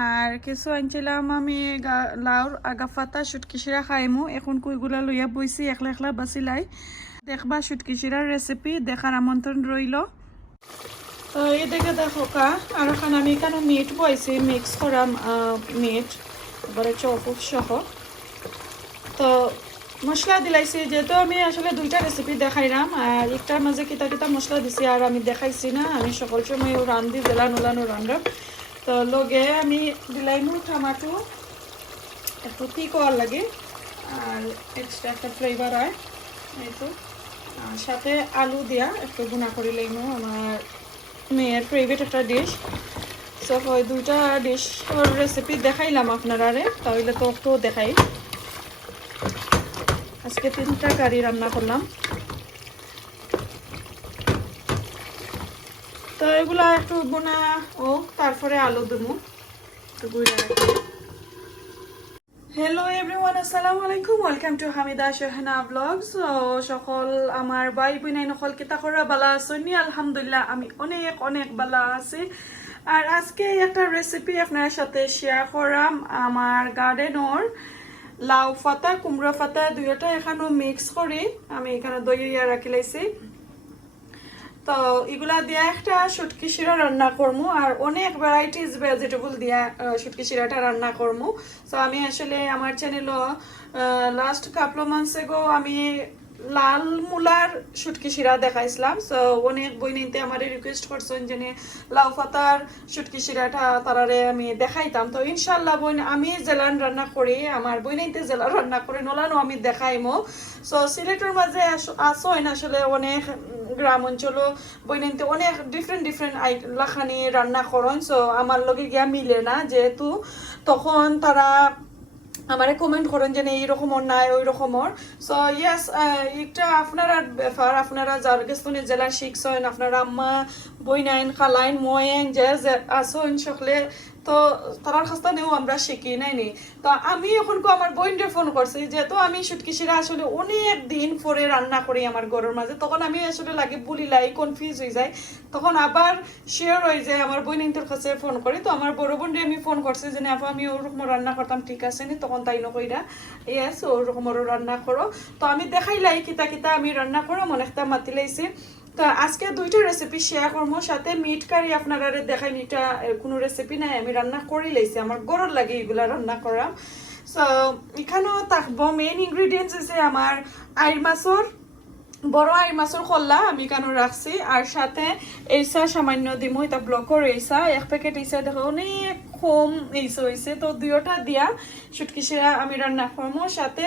আর কিছু আনছিলাম আমি লাউর আগা ফাতা সুটকিশিরা খাইমু। এখন কুইগুলা লইয়া বইছি একলা একলা বাসিলাই। দেখবা সুটকিশিরার রেসিপি দেখার আমন্ত্রণ রইল। তো এই দেখে দেখো কা আর ওখানে আমি কেন মিট বইছি, মিক্স করাম মিট এবারে চৌফুক সহ। তো মশলা দিলাইছি, যেহেতু আমি আসলে দুইটা রেসিপি দেখাইলাম আর একটার মাঝে কিতা কিতা মশলা দিছি আর আমি দেখাইছি না, আমি সকল সময় রান্ধি জেলা নোলানো রান্না। তো লগে আমি দিলাইমু টমাটো, একটু ঠিক হওয়ার লাগে আর এক্সট্রা একটা ফ্লেভার হয় এই তো। আর সাথে আলু দিয়া একটু গুণা করে লাইমু, আমার মেয়ের ফেভারিট একটা ডিশ। সো ওই দুইটা ডিশ রেসিপি দেখাইলাম আপনারা, তাহলে তো একটু দেখাই। আজকে 3টা কারি রান্না করলাম। তো এগুলা একটু বোনা ও তারপরে আলু দেবো একটু গুঁড়া রাখি। হ্যালো এভরিওয়ান, আসসালামু আলাইকুম, ওয়েলকাম টু হামিদা শোহানা ব্লগস। সকল আমার ভাই বোনাই নকল কিতা করা বালা আসনি? আলহামদুলিল্লাহ আমি অনেক অনেক বালা আছি। আর আজকে একটা রেসিপি আপনার সাথে শেয়ার করাম। আমার গার্ডেনর লাউ ফাতা কুমড়া ফাতা দুইটা এখানে মিক্স করি আমি এখানে দইয়া রাখি লাইছি। তো এগুলা দিয়া একটা শুটকি শিরা রান্না করবো আর অনেক ভ্যারাইটিস ভেজিটেবল দিয়া শুটকি শিরাটা রান্না করবো। তো আমি আসলে আমার চ্যানেলও লাস্ট কাপল মান্থস এগো আমি লাল মুলার শুটকি শিরা দেখাইছিলাম। সো অনেক বই নিতে আমার রিকোয়েস্ট করছেন যে লাউ পাতার শুটকি শিরাটা তারারে আমি দেখাইতাম। তো ইনশাল্লাহ বই আমি জেলান রান্না করি, আমার বই নিতে জেলা রান্না করে নোলানো আমি দেখাইমো। সো সিলেটের মাঝে আসেন আসলে অনেক গ্রাম অঞ্চল বই নিতে অনেক ডিফারেন্ট ডিফারেন্ট লাখানি রান্না করেন। সো আমার লগে গিয়া মিলে না, যেহেতু তখন তারা আমারে কমেন্ট করেন যে এই রকমর নাই ওই রকমর। সো ইয়েস, একটা আপনারা ব্যাপার, আপনারা যার গেস্তনে জেলার শিখছেন, আপনারা আম্মা বই নাইন খালাইন ময়েন যে আসেন সকলে, তো তারার খাস্তানেও আমরা শিখি নাইনি। তো আমি এখন আমার বোনকে ফোন করছি, যেহেতু আমি শুটকি শিরা আসলে অনেক দিন পরে রান্না করি আমার ঘরের মাঝে, তখন আমি আসলে লাগে বলিলাই কনফিউজ হয়ে যায়, তখন আবার শিওর হয়ে যায় আমার বোন ইন্টার কাছে ফোন করি। তো আমার বড় বোনকে আমি ফোন করছি যে আপা আমি ওরকম রান্না করতাম, ঠিক আছে নি? তখন তাই নকইরা ইয়েস ওরকম রান্না করো। তো আমি দেখাইলাই কিতা কিতা আমি রান্না করো মনে একটা মাতি লাইছি। তো আজকে দুইটা রেসিপি শেয়ার করবো, সাথে মিট কারি আপনারা দেখাই। মিটটা কোনো রেসিপি নাই, আমি রান্না করে লাইছি, আমার গরর লাগে এগুলা রান্না করা। সো এখানেও থাকবো মেইন ইনগ্রিডিয়েন্টস আছে আমার আইর মাছর, বড় আইর মাছর খোল্লা আমি কেন রাখছি, আর সাথে এইসা সামান্য দিমু, এটা ব্লকর এইসা এক প্যাকেট এইসা দেখো অনেক কম এইসা হয়েছে। তো দুইটা দিয়া শুটকি শিরা আমি রান্না করবো, সাথে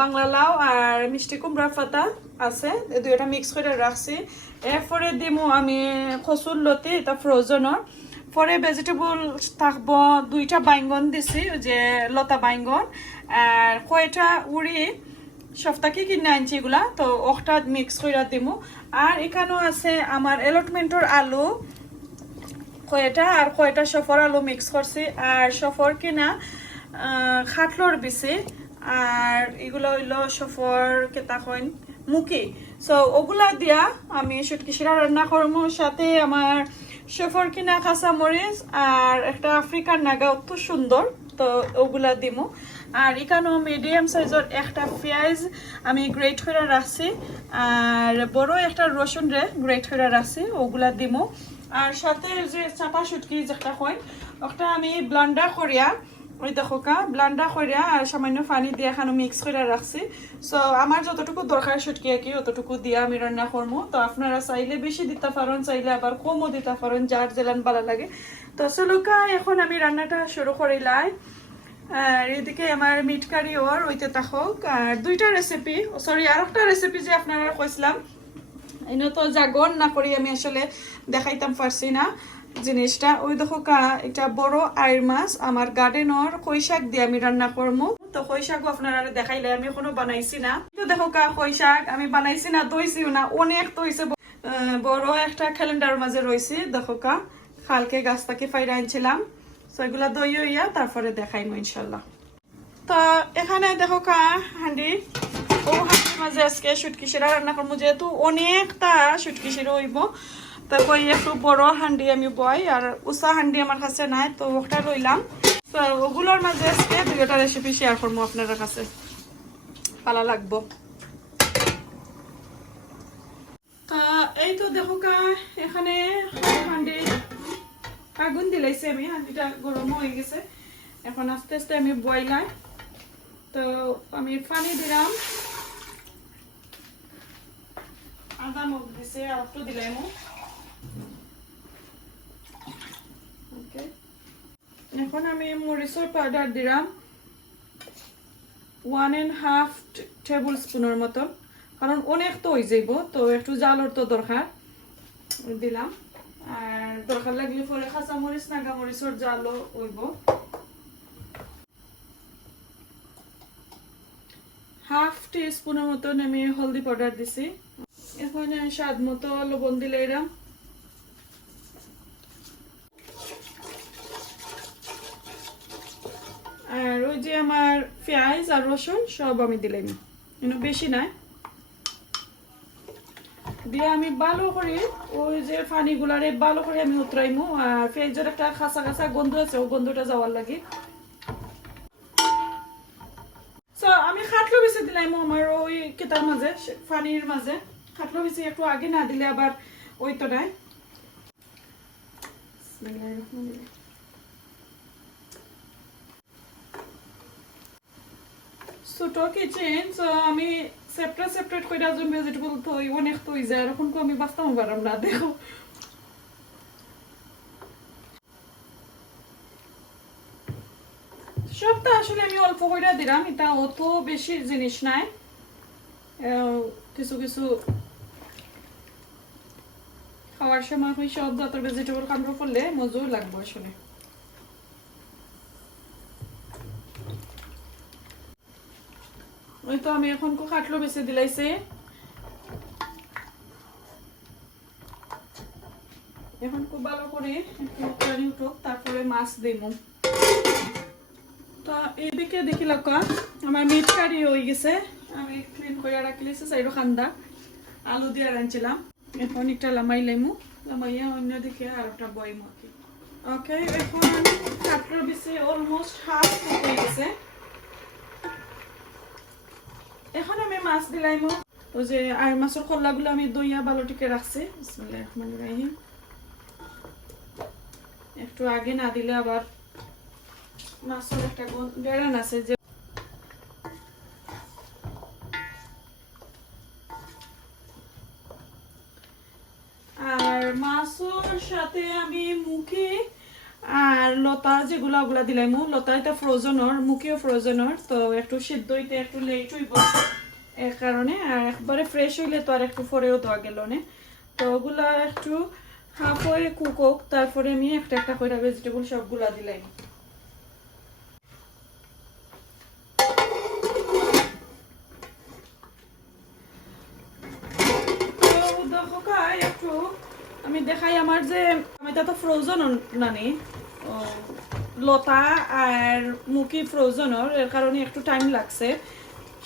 বাংলা লাউ আর মিষ্টি কুমড়া পাতা আছে, দুইটা মিক্স করে রাখছি। এরপরে দিমু আমি কচুর লতি, এটা ফ্রোজেনের। পরে ভেজিটেবল থাকবো, দুইটা বাইঙ্গন দিছি যে লতা বাইঙ্গন, আর কয়টা উড়ি সপ্তাহে কিনে আনছি এগুলা, তো ওটা মিক্স করে দিমু। আর এখানেও আছে আমার এলটমেন্টর আলু কয়টা, আর কয়টা সফর আলু মিক্স করছি, আর সফর কিনা খাটলর বিছি, আর এগুলো হইলো সফর কেতা কইন মুখি। সো ওগুলা দিয়া আমি শুটকি শিরা রান্না করবো। সাথে আমার সফর কিনা কাঁচা মরিচ আর একটা আফ্রিকান নাগা অত সুন্দর, তো ওগুলা দিমু। আর এখানেও মিডিয়াম সাইজের একটা পেঁয়াজ আমি গ্রেট করে রাখছি, আর বড় একটা রসুন রে গ্রেট করে রাখছি, ওগুলা দিমু। আর সাথে যে চাপা শুটকি যেটা হয় ওটা আমি ব্লান্ডার করিয়া, ওই দেখো ব্লান্ডার করিয়া আর সামান্য পানি দিয়ে এখানে মিক্স করে রাখছি। সো আমার যতটুকু দরকার শুটকি আর কি অতটুকু দিয়ে আমি রান্না করবো। তো আপনারা চাইলে বেশি দিতে পারেন, চাইলে আবার কমও দিতে পারেন, যার জেলান ভালো লাগে। তো চলুকা এখন আমি রান্নাটা শুরু করিলাই। আর এদিকে আমার মিট কারি ওর ওইতে থাকুক। আর দুইটা রেসিপি, সরি আর একটা রেসিপি যে আপনারা কইছিলাম এনে তো জাগন না করি আমি আসলে দেখাইতাম পারছি না জিনিসটা। ওই দেখো একটা বড় আইর মাছ আমার গার্ডেনর কইশাক দিয়ে আমি রান্না করবো। তো কইশাকও আপনারা দেখাইলে আমি এখনো বানাইছি না। তো দেখো কইশাক আমি বানাইছি না, দইছিও না, অনেক তৈছে। বড় একটা ক্যালেন্ডার মাঝে রয়েছে, দেখো কালকে গাছ থেকে ফাইরা আনছিলাম। তো এগুলা দই হইয়া তারপরে দেখাইমো ইনশাল্লাহ। তো এখানে দেখো হান্ডি, ও হান্ডির মাঝে আজকে শুটকি শিরা রান্না করবো, যেহেতু অনেকটা শুটকি শিরা হইব। তারপর একটু বড় হান্ডি আমি বই আর উষা হান্ডি আমার কাছে নাই, তো ওটা রইলাম। তো ওগুলোর মাঝে আজকে দুইটা রেসিপি শেয়ার করবো আপনাদের কাছে, ভালো লাগবো। তা এই তো দেখো এখানে হান্ডি আগুন দিলাইছি আমি, হান্ডিটা গরম হয়ে গেছে। এখন আস্তে আস্তে আমি বয়লাই, তো আমি পানি দিলাম, আদা মগ দিছে আর একটু দিলাম। ওকে, এখন আমি মরিচের পাউডার দিলাম 1.5 টেবিল স্পুনের মতন, কারণ অনেক তো হয়ে যাইব, তো একটু জালর তো দরকার দিলাম। আর দরকার লাগলে পরে কাঁচা মরিচ নাগা মরিচের জালও হইব। হাফ টি স্পুনের মতন আমি হলদি পাউডার দিছি। এখন স্বাদ মতো লবণ দিলে এরাম। আর ওই যে আমার পেঁয়াজ আর রসুন সব আমি দিলাম, বেশি নাই দিয়ে আমি ভালো করে ওই যে পানিগুলারে ভালো করে আমি উতরাইমু। আর পেঁয়াজের একটা খাসা খাসা গন্ধ আছে, ও গন্ধটা যাওয়ার লাগে। আমি খাটলো বেশি দিলাম আমার ওই কেতার মাঝে, পানির মাঝে খাটলো বেশি একটু আগে না দিলে আবার ওই তো নাই। ছোট কিচেন, তো আমি সেপারেট করে একজন ভেজিটেবল তো অনেক তো যায়, এরকম আমি বাঁচতাম পারলাম না। দেখো সবটা আসলে আমি অল্প করে দিলাম, এটা অত বেশি জিনিস নাই। কিছু কিছু খাওয়ার সময় সব জাতের ভেজিটেবল কামড় করলে মজুর লাগবে আসলে। ওই তো আমি এখন খাটলো বেশি দিলাইছে, এখন খুব ভালো করে একটু পানি উঠুক, তারপরে মাছ দিব। তো এইদিকে দেখি লক্ষ্য আমার মিট কারি হয়ে গেছে, আমি ক্লিন করে রাখলেছি সাইডো খান্দা আলু দিয়ে রাঁধছিলাম। এখন একটা লামাই লাইমু, লামাইয়া অন্যদিকে আর একটা বইমু আর কি। ওকে, এখন খাটলোর বেশি অলমোস্ট হাফ হয়ে গেছে। এখন আমি মাছ দিলাইমু, ওই যে আর মাছের খোলাগুলো আমি দইয়া বালতিকে রাখছি। বিসমিল্লাহির রহমানির রহিম। একটু আগে না দিলে আবার মাছের একটা গেরান আছে যে। আর মাছের সাথে আমি মুখি আর লতা যেগুলা ওগুলা দিলাম। লতা এটা ফ্রোজেনর, মুখিও ফ্রোজেনর, তো একটু সিদ্ধ হইতে একটু লেট হইব এর কারণে। আর একবারে ফ্রেশ হইলে তো আর একটু পরেও দেওয়া গেল না, তো ওগুলা একটু হাফ হয়ে কুক হোক, তারপরে আমি একটা একটা করে ভেজিটেবল সবগুলা দিলাম। একটু আমি দেখাই আমার যে এটা তো ফ্রোজেন নানি লতা আর মুখি ফ্রোজেনর, এর কারণে একটু টাইম লাগছে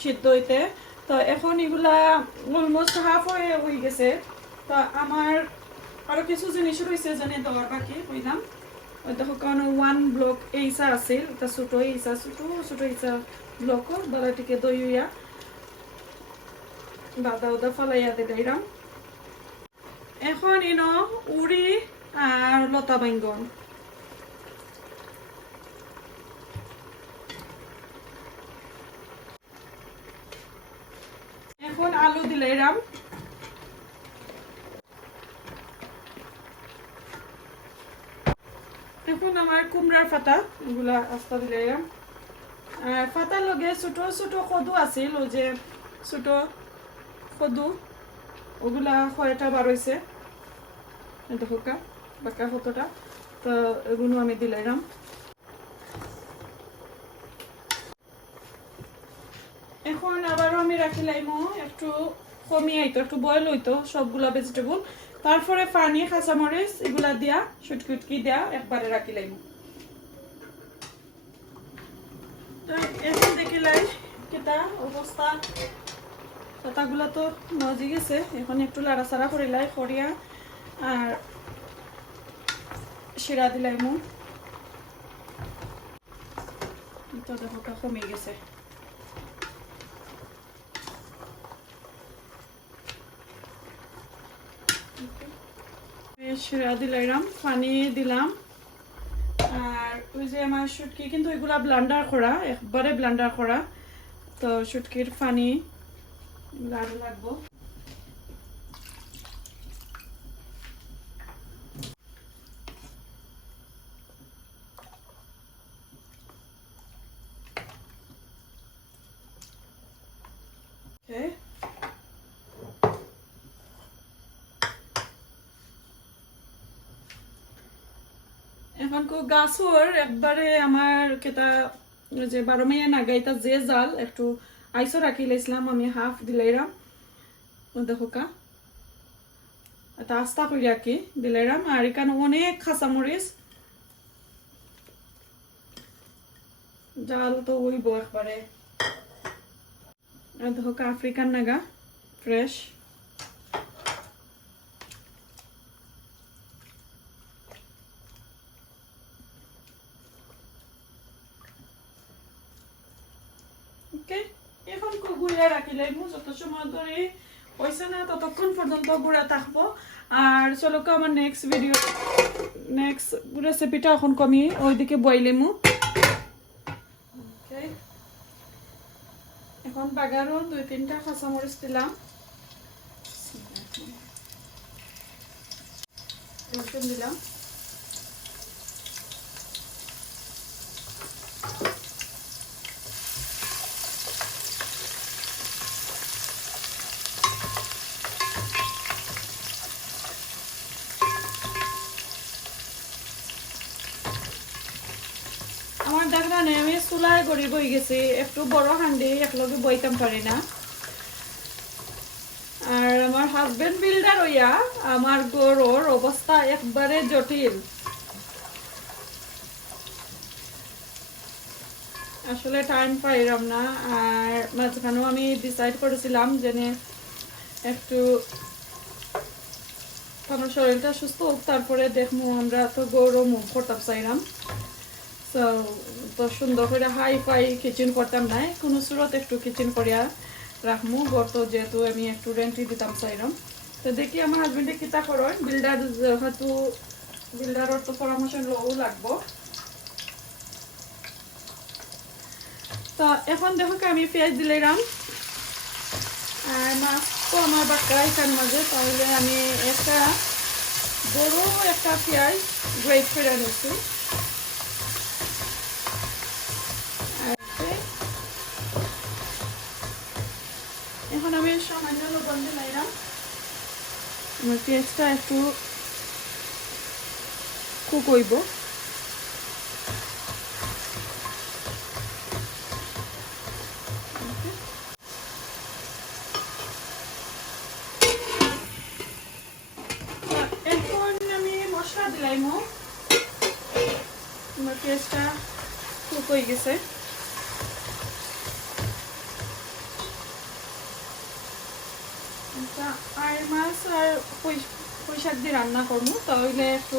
সিদ্ধ হইতে। তো এখন এগুলা অলমোস্ট হাফ হয়ে গেছে। তো আমার আরো কিছু জিনিস রয়েছে জানি দেওয়ার বাকি বুঝলাম। ওই দেখো কারণ 1 ব্লক এইসা আছিল, এটা ছোট এইসা ছোট এইসা ব্লক বালাটিকে দই হইয়া দাদা ওদা ফালাইয়া দিলাম। এখন ইনো উড়ি আর লতা বাইঙ্গন, এখন আলু দিলাম। এখন আমার কুমড়ার পাতা এগুলা আস্তা দিলাম। আর পাতার লগে ছোট ছোট কদু আছিল, ওই যে ছোট কদু ওগুলা কয়টা বার হয়েছে দেখো বাঁকা কতটা, তো এগুলো আমি দিলাম। এখন আবারও আমি রাখিলাম একটু কমিয়ে আইতো, একটু বয়েল হইতো সবগুলা ভেজিটেবল, তারপরে পানি কাঁচামরিচ এগুলা দিয়া শুটকি দিয়া একবারে রাখিলাম। তো এখন দেখিলাই কেটা অবস্থা, পাতাগুলা তো মজি গেছে। এখন একটু লাড়াচাড়া করিলাই করিয়া আর শিরা দিলাইমু তো দেখো কমে গেছে শিরা দিলাইরাম পানি দিলাম আর ওই যে আমার শুটকি কিন্তু এগুলা ব্লেন্ডার করা একবারে ব্লেন্ডার করা তো শুটকির পানি আরো লাগবো এখন কো গাছর একবারে আমার কেটা যে 12 মাইয়া নাগাইতা যে জাল একটু আইসো রাখি লাইছিলাম আমি হাফ দিলাইরাম দেখো কা এটা আস্তা কই রাখি দিলাইরাম আর এখানে অনেক কাঁচামরিচ জাল তো হইব একবারে আর দেখো কা আফ্রিকান নাগা ফ্রেশ এখন গুড়া রাখিলে যত সময় ধরে হয়েছে না ততক্ষণ পর্যন্ত গুড়া থাকবো আর চলো আমার নেক্সট রেসিপিটা এখন কমি ওইদিকে বইলেমু এখন বাগারও 2-3টা কাঁচামরিচ দিলাম রসুন দিলাম আমার দেখলাম আমি চুলায় গড়ি বই গেছি একটু বড় হান্ডি একলগে বইতাম পারি না আর আমার হাজবেন্ড বিল্ডার হইয়া আমার গরুর অবস্থা একবারে জটিল আসলে টাইম পাইলাম না আর মাঝখানেও আমি ডিসাইড করেছিলাম যে একটু আমার শরীরটা সুস্থ হোক তারপরে দেখবো আমরা তো গরু মুখ করতাম চাইলাম তো সুন্দর করে হাই ফাই কিচেন করতাম না কোনো সুরত একটু কিচেন করিয়া রাখমু গত যেহেতু আমি একটু রেন্টই দিতাম চাইলাম তো দেখি আমার হাজবেন্ডে কিতা করেন বিল্ডার যেহেতু বিল্ডারের তো পরামর্শ লও লাগবো তো এখন দেখো আমি পেঁয়াজ দিলাম আর মাছ তো আমার বাক্কা এখান মাঝে তাহলে আমি একটা বড় একটা পেঁয়াজ গ্রেট করে নিচ্ছি এখন আমি সামান্য লবণ দিলাম আমার পেঁয়াজটা একটু কুক হইব এখন আমি মশলা দিলাম আমার পেঁয়াজটা কুক হয়ে গেছে আর মাছ আর পুঁই শাক দিয়ে রান্না করবো তাহলে একটু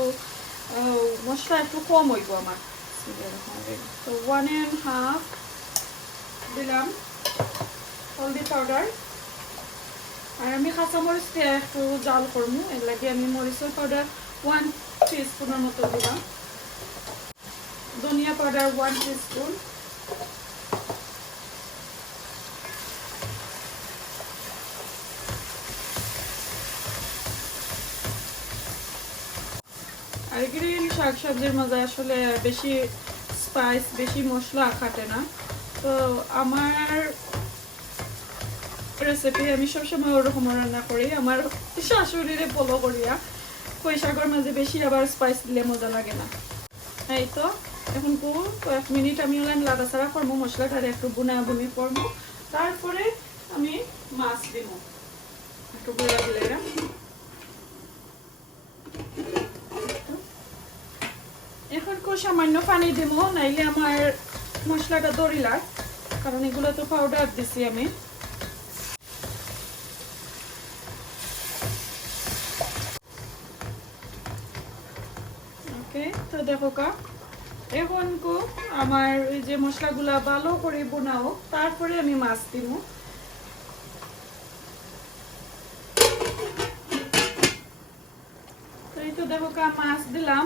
মশলা একটু কম হইব আমার তো 1.5 দিলাম হলদি পাউডার আর আমি কাঁচামরিচ দিয়ে একটু জাল করবো এর লাগে আমি মরিচের পাউডার 1 টিস্পুনের মতো দিলাম ধনিয়া পাউডার 1 টিস্পুন আর গ্রিন শাকসবজির মধ্যে আসলে বেশি স্পাইস বেশি মশলা খাটে না তো আমার রেসিপি আমি সবসময় ওরকম রান্না করি আমার শাশুড়িরে ফলো করিয়া পুঁই শাকের মাঝে বেশি আবার স্পাইস দিলে মজা লাগে না এই তো এখন কয়েক মিনিট আমি লাড়াচাড়া করবো মশলাটা একটু বুনাবুনি করবো তারপরে আমি মাছ দিব একটু গুঁড়া দিলে এখন সামান্য পানি দেব নাইলে আমার মশলাটা দড়িলার কারণ এগুলো তো পাউডার দিছি আমি দেখো কা এখন কো আমার এই যে মশলাগুলা ভালো করে বানাও তারপরে আমি মাছ দিব তো এই তো দেখো কা মাছ দিলাম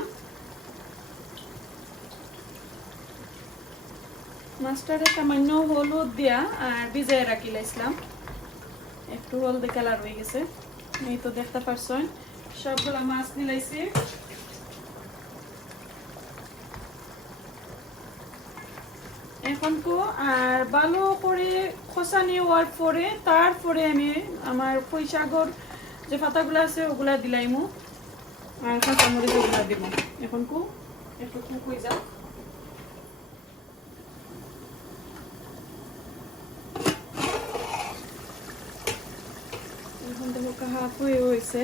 মাছটারে সামান্য হলুদ দিয়া আর ভিজায় রাখি লাইছিলাম একটু হলদে কালার হয়ে গেছে এই তো দেখতে পারছেন সবগুলা মাছ নিলাইছি এখন কো আর ভালো করে খোসানি হওয়ার পরে তারপরে আমি আমার পুঁই শাকের যে পাতাগুলো আছে ওগুলা দিলাইমু আর কাঁচামরিচ ওগুলা দিব এখন কো একটু কুক হয়ে যাও এখন দেখো হাফ হয়ে হয়েছে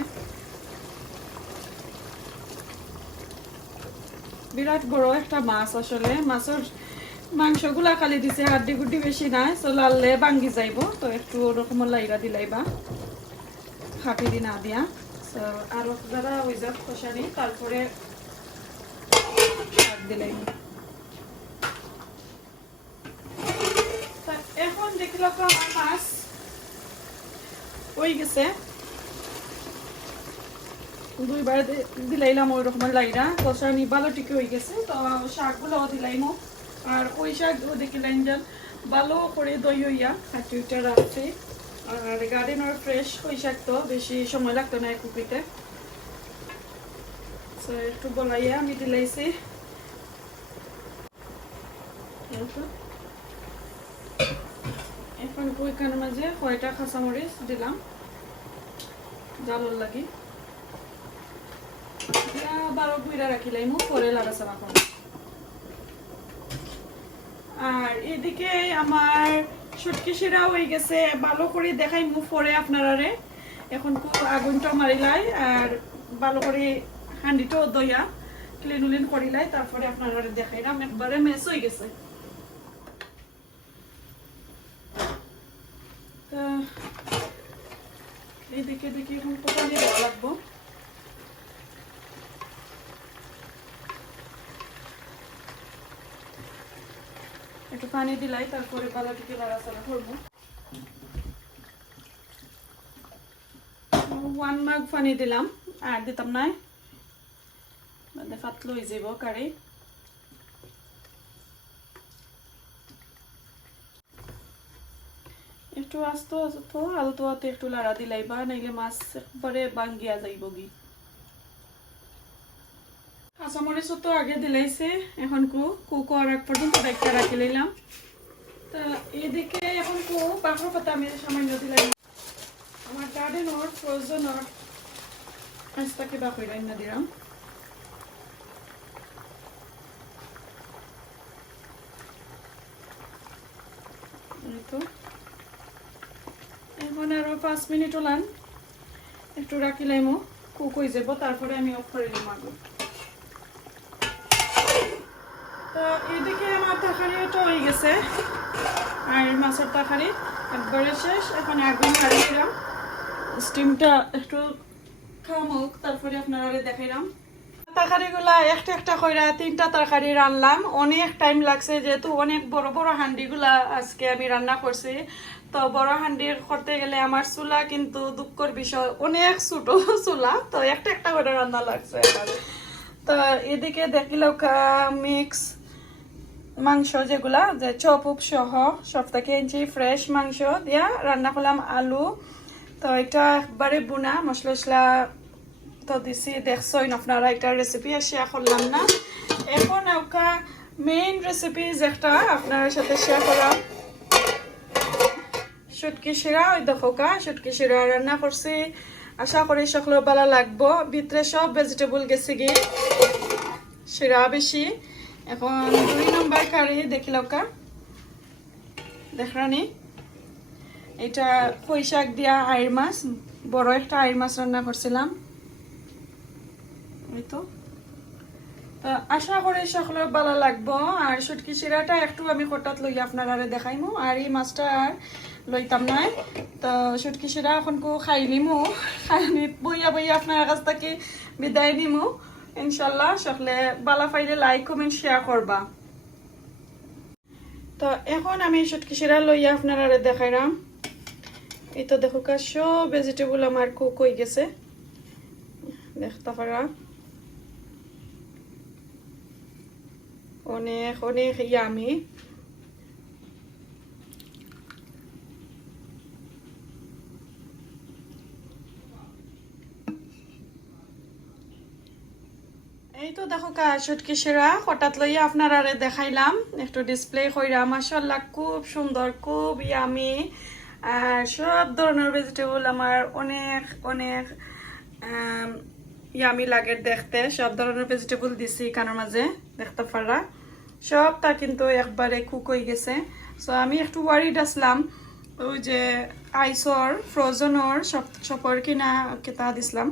বিরাট বড় একটা মাছ আসলে মাছের মাংসগুলা খালি দিছে হাড্ডি গুড্ডি বেশি নাই তো লাললে ভাঙ্গি যাইব তো একটু ওরকম লাইরা দিলাইবা খাটি দি না দিয়া তো আরো যারা ওই যা কষানি তারপরে দিলাইব এখন দেখলাম আমার মাছ হয়ে গেছে দুইবার দিলাইলাম ওই রকমের লাইরা কষানি ভালো টিকে হয়ে গেছে তো শাকগুলো দিলাইমো আর ওই শাক দেখিলেন যে ভালো করে দই হইয়া হাঁটিটা রাখছে আর গার্ডেনের ফ্রেশ ওই শাক তো বেশি সময় লাগতো না কুপিতে একটু বলাইয়া আমি দিলাইছি এখন ওইখানের মাঝে কয়টা কাঁচামরিচ দিলাম জালর লাগি বারো গুইরা রাখিলাম পরে লাগাছে এখন আর এদিকে আমার শুটকি শিরা হয়ে গেছে ভালো করে দেখাই মুখ পরে আপনারারে এখন খুব আগুনটা মারিলাই আর ভালো করে হান্ডিটাও দইয়া ক্লিন উলিন করিলাই তারপরে আপনারা দেখাইলাম একবারে মেস হয়ে গেছে এইদিকে দেখি এখন কোথায় দেওয়া লাগবো একটু পানি দিলাই তারপরে বালাটিকে লাড়াচাড়া করবো 1 মাগ পানি দিলাম আর দিতাম নাই ফাতলো হয়ে যাব কারি একটু আস্তে আস্তে আলতো হাতে একটু লাড়া দিলাইবা নাইলে মাছ একবারে ভাঙ্গিয়া যাইব গি কাঁচামরিচ তো আগে দিলাইছে এখন কুক আর এক পর্যন্ত দেখতে রাখি লইলাম তা এদিকে এখন পাখর পাতা আমি সামান্য দিলাম আমার গার্ডেনের ফ্রোজেনের আস্তাকে বাকি রান্না দিলাম তো এখন আরো 5 মিনিট ওলান একটু রাখিলাইমো কুক হয়ে যাব তারপরে আমি অফ করে দিলাম আগুন তো এদিকে আমার তরকারিটা হয়ে গেছে আর মাছের তরকারি একবারে শেষ এখন আগুন হারিয়ে দিলাম স্টিমটা একটু খামুক তারপরে আপনারা দেখাইলাম তরকারিগুলা একটা একটা কইরা 3টা তরকারি রান্নালাম অনেক টাইম লাগছে যেহেতু অনেক বড় বড় হান্ডিগুলা আজকে আমি রান্না করছি তো বড় হান্ডি করতে গেলে আমার চুলা কিন্তু দুঃখের বিষয় অনেক ছোট চুলা তো একটা একটা করে রান্না লাগছে তো এদিকে দেখিলাম মিক্স মাংস যেগুলা যে চপ উপ সহ সব থেকে ইঞ্চি ফ্রেশ মাংস দিয়া রান্না করলাম আলু তো এটা একবারে বুনা মশলা তো দিছি দেখছই আপনারা একটা রেসিপি শেয়ার করলাম না এখন ওকা মেইন রেসিপি যেটা আপনার সাথে শেয়ার করলাম শুটকি শিরা ওই দেখো শুটকি শিরা রান্না করছি আশা করি সকল ভালো লাগবো ভিতরে সব ভেজিটেবল গেছে গিয়ে শিরা বেশি এখন 2 নম্বর কারি দেখিলাম দেখরানি এটা পুঁই শাক দিয়া আইর মাছ বড় একটা আইর মাছ রান্না করছিলাম এই তো আশা করি সকলের ভালো লাগবো আর শুটকি শিরাটা একটু আমি হঠাৎ লই আপনারা দেখাইমু আর এই মাছটা আর লইতাম নাই তো শুটকি শিরা এখন খাই নিমু বইয়া বইয়া আপনার কাছ থেকে বিদায় নিমু ইনশাল্লাহ সকলে বালা পাইলে লাইক কমেন্ট শেয়ার করবা। তো এখন আমি শুটকি শিরা লইয়া আপনারা দেখাইলাম। এই তো দেখো সব ভেজিটেবল আমার কুক হয়ে গেছে, দেখতে পারা অনেক অনেক ইয়ামি। এই তো দেখো শুটকি শিরা হঠাৎ লইয়া আপনারা দেখাইলাম, একটু ডিসপ্লে কইরা। মাশাআল্লাহ খুব সুন্দর, খুব ইয়ামি। আর সব ধরনের ভেজিটেবল আমার অনেক অনেক ইয়ামি লাগে দেখতে। সব ধরনের ভেজিটেবল দিছি কানের মাঝে, দেখতে পারা সবটা কিন্তু একবারে কুক হয়ে গেছে। সো আমি একটু ওয়ারিড আসলাম, ওই যে আইসর ফ্রোজেনর সপর কিনা কেতা দিছিলাম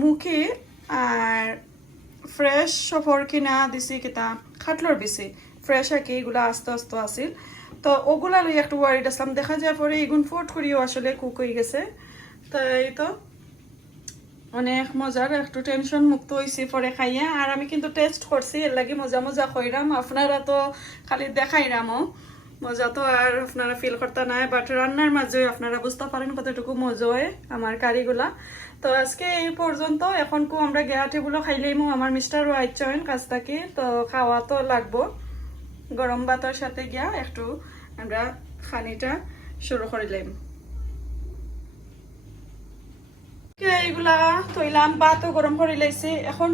মুখে, আর ফ্রেশ সফর কিনা দিছি কিতা খাটলর বেশি ফ্রেশ আর কি, এগুলা আস্তে আস্তে আসিল। তো ওগুলা লই একটু ওয়ারিড আসলাম, দেখা যায় পরে এগুন ফোট করিও আসলে কুক হয়ে গেছে। তো এই তো অনেক মজার, একটু টেনশন মুক্ত হয়েছি পরে খাইয়া। আর আমি কিন্তু টেস্ট করছি, এর লাগে মজা মজা খইরাম। আপনারা তো খালি দেখাইরামও, মজা তো আর আপনারা ফিল করতে নাই, বাট রান্নার মাঝে আপনারা বুঝতে পারেন কতটুকু মজা হয় আমার কারিগুলা। তো আজকে এই পর্যন্ত। এখন আমরা গেহাটিগুলো খাইলেই আমার মিস্টারও আইছেন কাজ থেকে, তো খাওয়া তো লাগবো। গরম ভাতের সাথে গিয়া একটু আমরা খানিটা শুরু করিলাম। এইগুলা থইলাম, ভাতও গরম করে লাইছি। এখন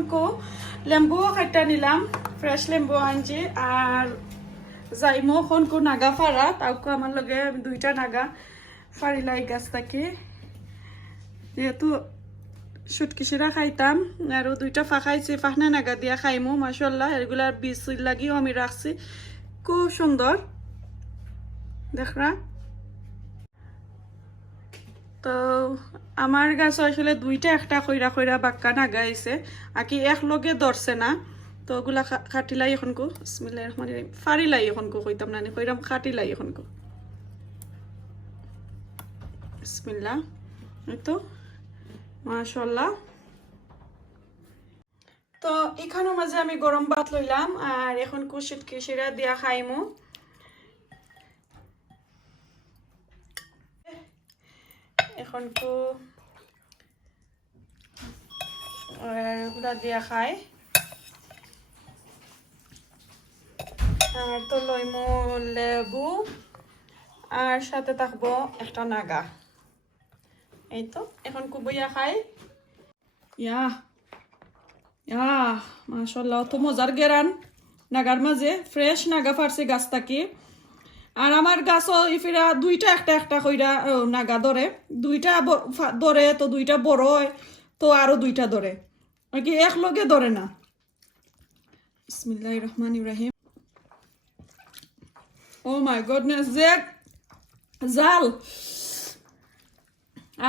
লেম্বুও খাইটা নিলাম, ফ্রেশ লেম্বু আনছি। আর যাইমো এখন নাগা ফাড়া, তাও আমার লগে দুইটা নাগা ফাড়িলাই গাছ থাকি, যেহেতু শুটকি শিরা খাইতাম। আর দুইটা ফাঁকাইছি, ফাঁকনা নাগা দিয়া খাইমো। মাশাআল্লাহ এগুলার বীজ লাগিও আমি রাখছি, খুব সুন্দর দেখরা। তো আমার গাছ আসলে দুইটা একটা কইরা কইরা বাক্কা নাগাইছে, আকি এক লগে ধরছে না। তো ওগুলা খাটিলাই এখন বিসমিল্লাহির রহমানির রহিম ফাড়িলাই এখন কইতাম না, কইরাম খাটিলাই এখন বিসমিল্লাহ। এই তো মাশাআল্লাহ। তো এখানের মাঝে আমি গরম ভাত লইলাম, আর এখন শুটকি শিরা দিয়া খাইমু। এখন এগুলা দিয়া খাই। আর তো লইমু লেবু, আর সাথে থাকবো একটা নাগা। এই তো এখন বইয়া খাই। মাশাআল্লাহ তো মজার গেরান নাগার মাঝে, ফ্রেশ নাগা ফারছে গাছ থাকি। আর আমার গাছও ইফিরা দুইটা একটা একটা কইরা নাগা ধরে, দুইটা ধরে তো দুইটা বড় হয়, তো আরো দুইটা ধরে, আর কি এক লগে ধরে না। বিসমিল্লাহির রহমানির রহিম। ও মাই গডনেস, যে জাল।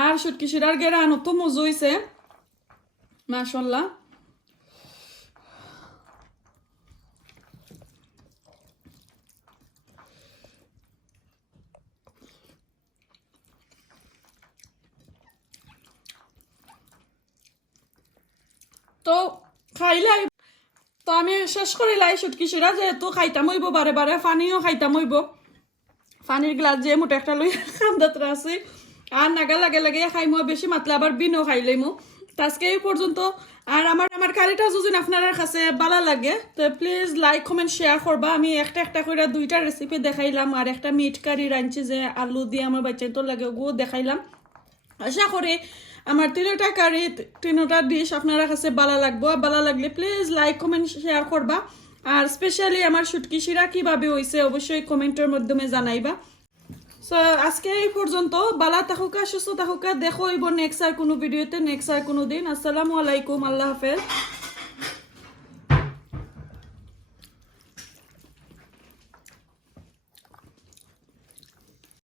আর শুটকি শিরার গেরান তো মজা হইছে মাশাআল্লাহ। তো খাইলাই, তো আমি শেষ করে লাই শুটকি শিরা, যেহেতু খাইতাম হইব বারে বারে, পানিও খাইতাম হইব। পানির গ্লাস যে মোটা একটা লই খান্দাতে আছে, আর নাগা লাগে লাগে খাইমো, বেশি মাতলে আবার বিনও খাইলাইমো। তো আজকে এই পর্যন্ত। আর আমার কারিটা যদি আপনার কাছে ভালো লাগে তো প্লিজ লাইক কমেন্ট শেয়ার করবা। আমি একটা একটা করে দুইটা রেসিপি দেখাইলাম, আর একটা মিট কারি রাঁধছি যে আলু দিয়ে আমার বাচ্চা তো লাগে, ওগুলো দেখাইলাম। আশা করি আমার তিনটা কারি, তিনটা ডিশ আপনার কাছে ভালো লাগবো। ভালো লাগলে প্লিজ লাইক কমেন্ট শেয়ার করবা। আর স্পেশালি আমার শুটকি শিরা কিভাবে হয়েছে অবশ্যই কমেন্টের মাধ্যমে জানাইবা। সো আজকে এই পর্যন্ত। ভালো থাকুকা, সুস্থ থাকুকা। দেখো হইব নেক্সট আর কোনো ভিডিওতে, নেক্সট আর কোনো দিন। আসসালামু আলাইকুম, আল্লাহ হাফেজ।